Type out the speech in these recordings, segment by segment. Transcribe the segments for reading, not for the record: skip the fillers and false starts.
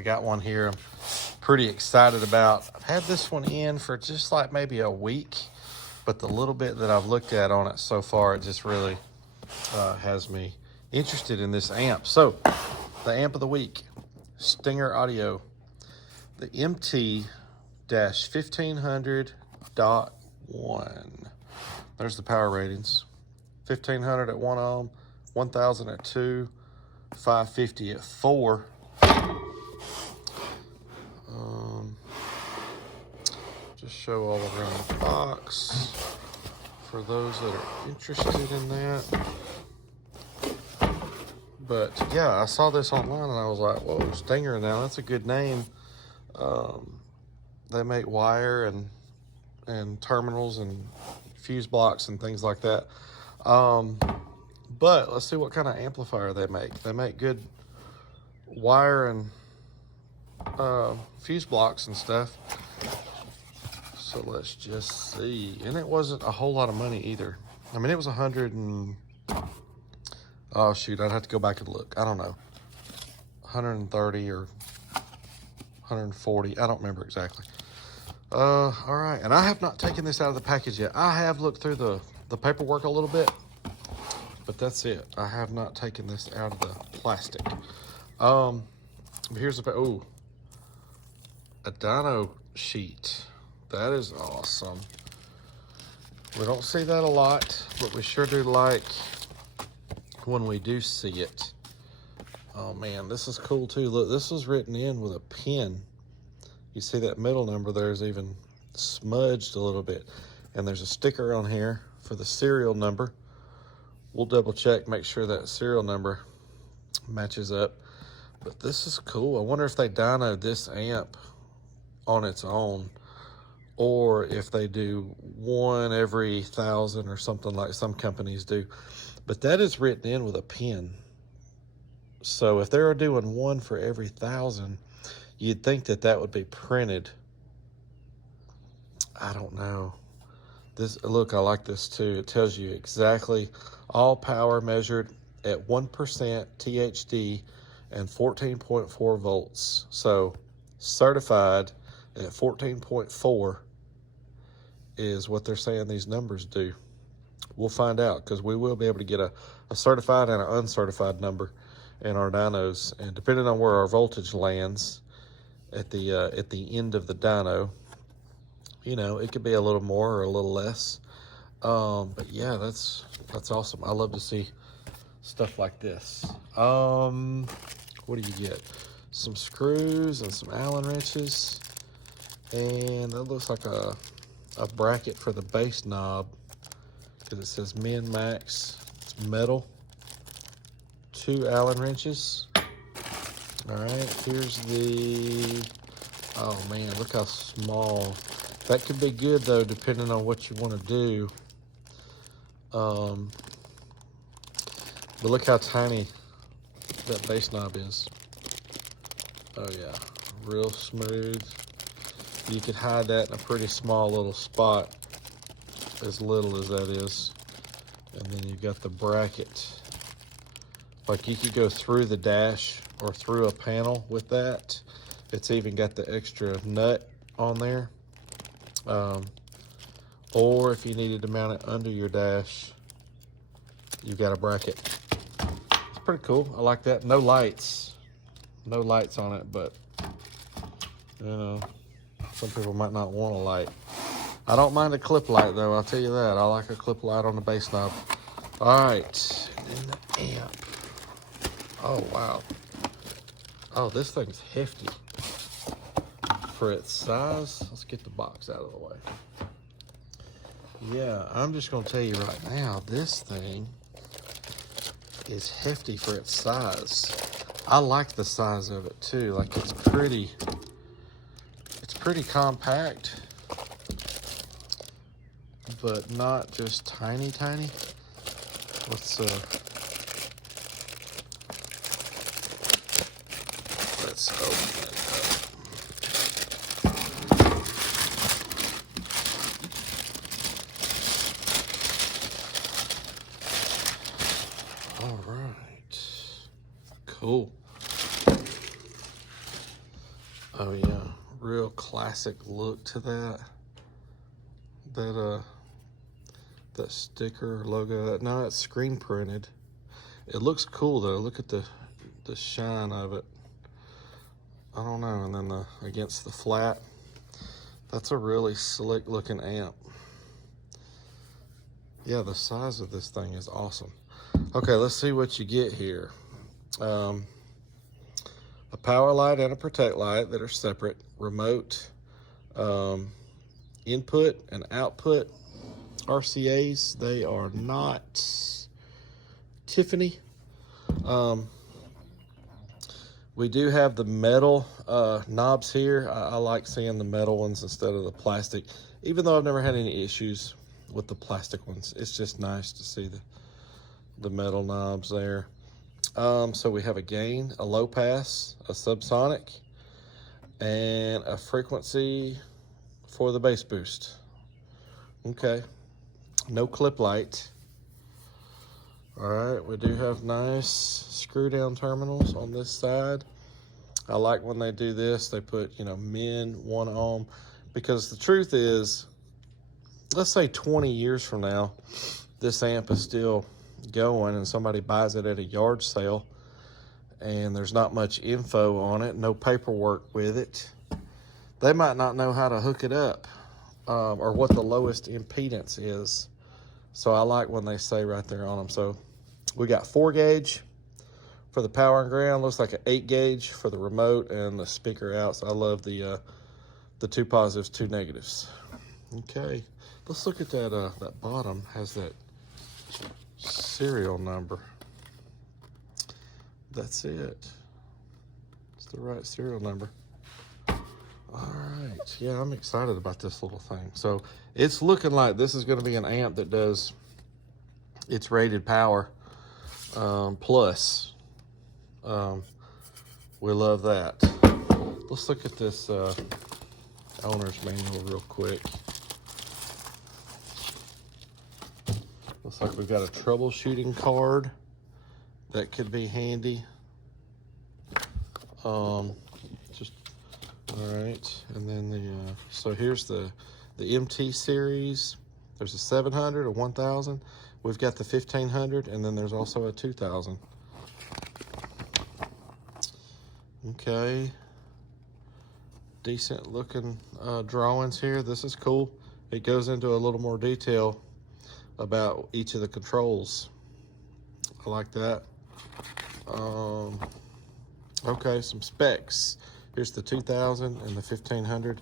I got one here I'm pretty excited about. I've had this one in for just like maybe a week, but the little bit that I've looked at on it so far, it just really has me interested in this amp. So the amp of the week, Stinger Audio, the MT-1500.1. There's the power ratings. 1500 at 1 ohm, 1000 at 2, 550 at 4. Just show all around the box for those that are interested in that. But yeah, I saw this online and I was like, whoa, Stinger now, that's a good name. They make wire and terminals and fuse blocks and things like that. But let's see what kind of amplifier they make. They make good wire and fuse blocks and stuff. So let's just see. And it wasn't a whole lot of money either. I mean, it was 100 and, oh shoot, I'd have to go back and look. I don't know, 130 or 140. I don't remember exactly. All right, and I have not taken this out of the package yet. I have looked through the paperwork a little bit, but that's it. I have not taken this out of the plastic. Here's a Dyno sheet. That is awesome. We don't see that a lot, but we sure do like when we do see it. Oh man, this is cool too. Look, this was written in with a pen. You see that middle number there is even smudged a little bit. And there's a sticker on here for the serial number. We'll double check, make sure that serial number matches up. But this is cool. I wonder if they dynoed this amp on its own, or if they do one every 1,000 or something like some companies do. But that is written in with a pen. So if they're doing one for every 1,000, you'd think that that would be printed. I don't know. This, look, I like this too. It tells you exactly all power measured at 1% THD and 14.4 volts. So certified at 14.4 is what they're saying these numbers do. We'll find out, because we will be able to get a certified and an uncertified number in our dynos, and depending on where our voltage lands at the end of the dyno, you know, it could be a little more or a little less. But yeah, that's awesome. I love to see stuff like this. What do you get? Some screws and some Allen wrenches, and that looks like a bracket for the bass knob, because it says Min Max. It's metal. 2 Allen wrenches. All right, here's the, oh man, look how small. That could be good though, depending on what you want to do. But look how tiny that bass knob is. Oh yeah, real smooth. You could hide that in a pretty small little spot, as little as that is. And then you've got the bracket. Like you could go through the dash or through a panel with that. It's even got the extra nut on there. Or if you needed to mount it under your dash, you've got a bracket. It's pretty cool. I like that. No lights. No lights on it, but you know, some people might not want a light. I don't mind a clip light though, I'll tell you that. I like a clip light on the bass knob. All right, and then the amp. Oh, wow. Oh, this thing's hefty. For its size, let's get the box out of the way. Yeah, I'm just gonna tell you right now, this thing is hefty for its size. I like the size of it too. Like it's pretty compact, but not just tiny. Let's open it up. All right, cool. Oh yeah, real classic look to that. That sticker logo. No, it's screen printed. It looks cool though. Look at the shine of it. I don't know. And then against the flat, that's a really slick looking amp. Yeah, the size of this thing is awesome. Okay, let's see what you get here. A power light and a protect light that are separate. Remote, input and output RCAs. They are not Tiffany. We do have the metal knobs here. I like seeing the metal ones instead of the plastic, even though I've never had any issues with the plastic ones. It's just nice to see the metal knobs there. So we have a gain, a low pass, a subsonic, and a frequency for the bass boost. Okay, no clip light. All right, we do have nice screw down terminals on this side. I like when they do this, they put, min 1 ohm, because the truth is, let's say 20 years from now, this amp is still going and somebody buys it at a yard sale and there's not much info on it, no paperwork with it. They might not know how to hook it up or what the lowest impedance is. So I like when they say right there on them. So we got 4 gauge for the power and ground. Looks like an 8 gauge for the remote and the speaker out. So I love the 2 positives, 2 negatives. Okay, let's look at that. That bottom has that serial number. That's it. It's the right serial number. All right, yeah, I'm excited about this little thing. So it's looking like this is going to be an amp that does its rated power plus. We love that. Let's look at this owner's manual real quick. Looks like we've got a troubleshooting card that could be handy. All right, and then so here's the MT series. There's a 700, a 1000. We've got the 1500, and then there's also a 2000. Okay, decent looking drawings here. This is cool. It goes into a little more detail about each of the controls. I like that. Okay, some specs. Here's the 2000 and the 1500.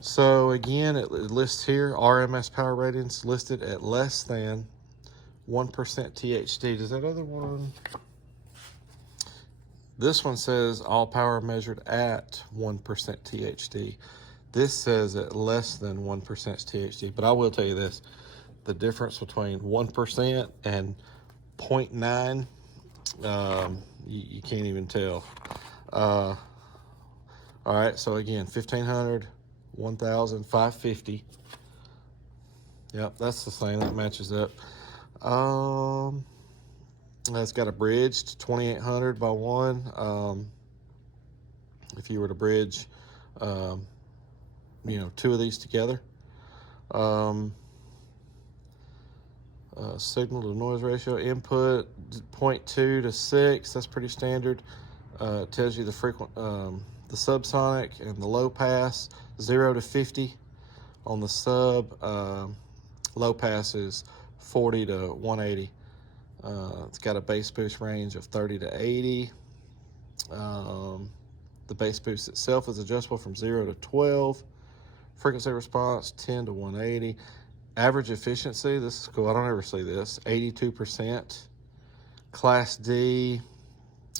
So again, it lists here RMS power ratings listed at less than 1% THD. Does that other one? This one says all power measured at 1% THD. This says at less than 1% THD. But I will tell you this, the difference between 1% and 0.9, you can't even tell. All right, so again, 1500, 1000, 550. Yep, that's the same, that matches up. It's got a bridged 2800/1. If you were to bridge, 2 of these together. Signal to noise ratio, input 0.2 to 6, that's pretty standard. It tells you the the subsonic and the low pass, 0 to 50 on the sub. Low pass is 40 to 180. It's got a bass boost range of 30 to 80. The bass boost itself is adjustable from 0 to 12. Frequency response, 10 to 180. Average efficiency, this is cool, I don't ever see this, 82%. Class D,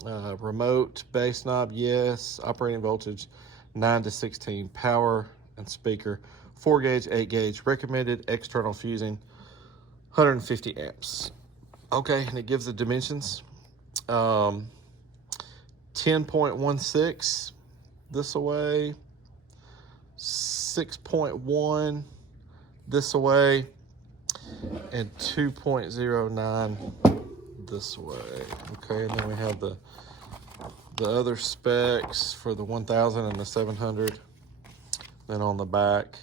remote, bass knob, yes. Operating voltage, 9 to 16. Power and speaker, 4 gauge, 8 gauge. Recommended external fusing, 150 amps. Okay, and it gives the dimensions. 10.16 this away, 6.1 this away, and 2.09 this way. Okay, and then we have the the other specs for the 1000 and the 700. Then on the back,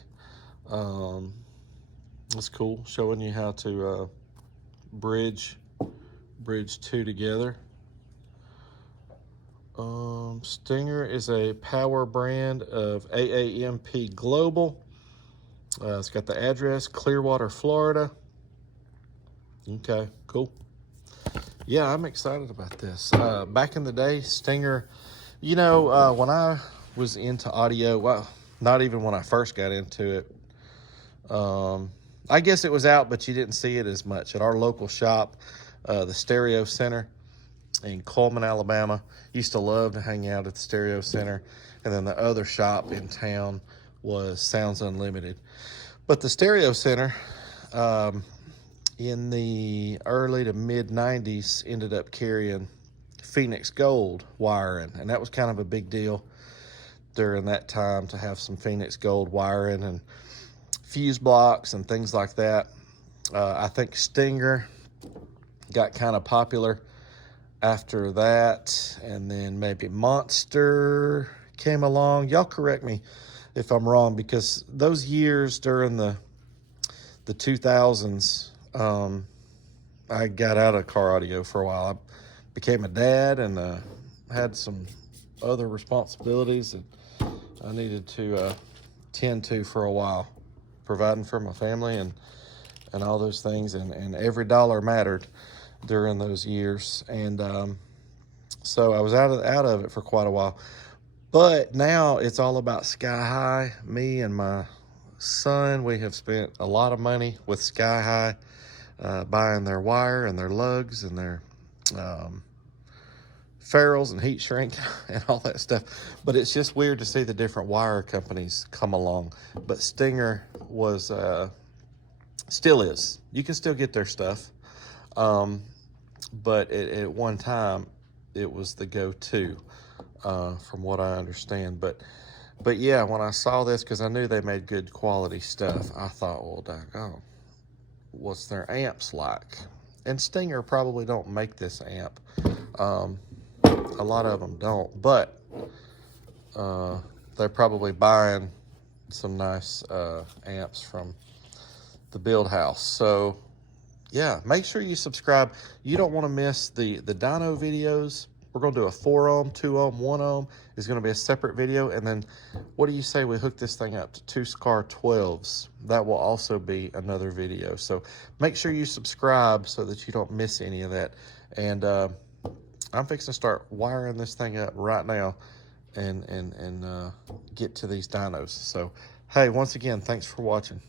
it's cool, showing you how to bridge two together. Stinger is a power brand of AAMP Global. It's got the address, Clearwater, Florida. Okay, cool. Yeah, I'm excited about this. Back in the day, Stinger, you know, when I was into audio, well, not even when I first got into it, I guess it was out, but you didn't see it as much. At our local shop, the Stereo Center in Coleman, Alabama, used to love to hang out at the Stereo Center. And then the other shop in town was Sounds Unlimited. But the Stereo Center, in the early to mid 90s, ended up carrying Phoenix Gold wiring. And that was kind of a big deal during that time to have some Phoenix Gold wiring and fuse blocks and things like that. I think Stinger got kind of popular after that, and then maybe Monster came along. Y'all correct me if I'm wrong, because those years during the 2000s, I got out of car audio for a while. I became a dad and had some other responsibilities that I needed to tend to for a while, providing for my family and all those things, and every dollar mattered during those years. And so I was out of it for quite a while. But now it's all about Sky High. Me and my son, we have spent a lot of money with Sky High, buying their wire and their lugs and their ferrules and heat shrink and all that stuff. But it's just weird to see the different wire companies come along. But Stinger was, still is. You can still get their stuff. But at one time, it was the go-to, from what I understand. But yeah, when I saw this, because I knew they made good quality stuff, I thought, well, daggone, what's their amps like? And Stinger probably don't make this amp. A lot of them don't, but they're probably buying some nice amps from the build house. So yeah, make sure you subscribe. You don't want to miss the dyno videos. We're going to do a 4 ohm, 2 ohm, 1 ohm is going to be a separate video. And then what do you say we hook this thing up to 2 SCAR 12s? That will also be another video. So make sure you subscribe so that you don't miss any of that. And I'm fixing to start wiring this thing up right now and get to these dynos. So, hey, once again, thanks for watching.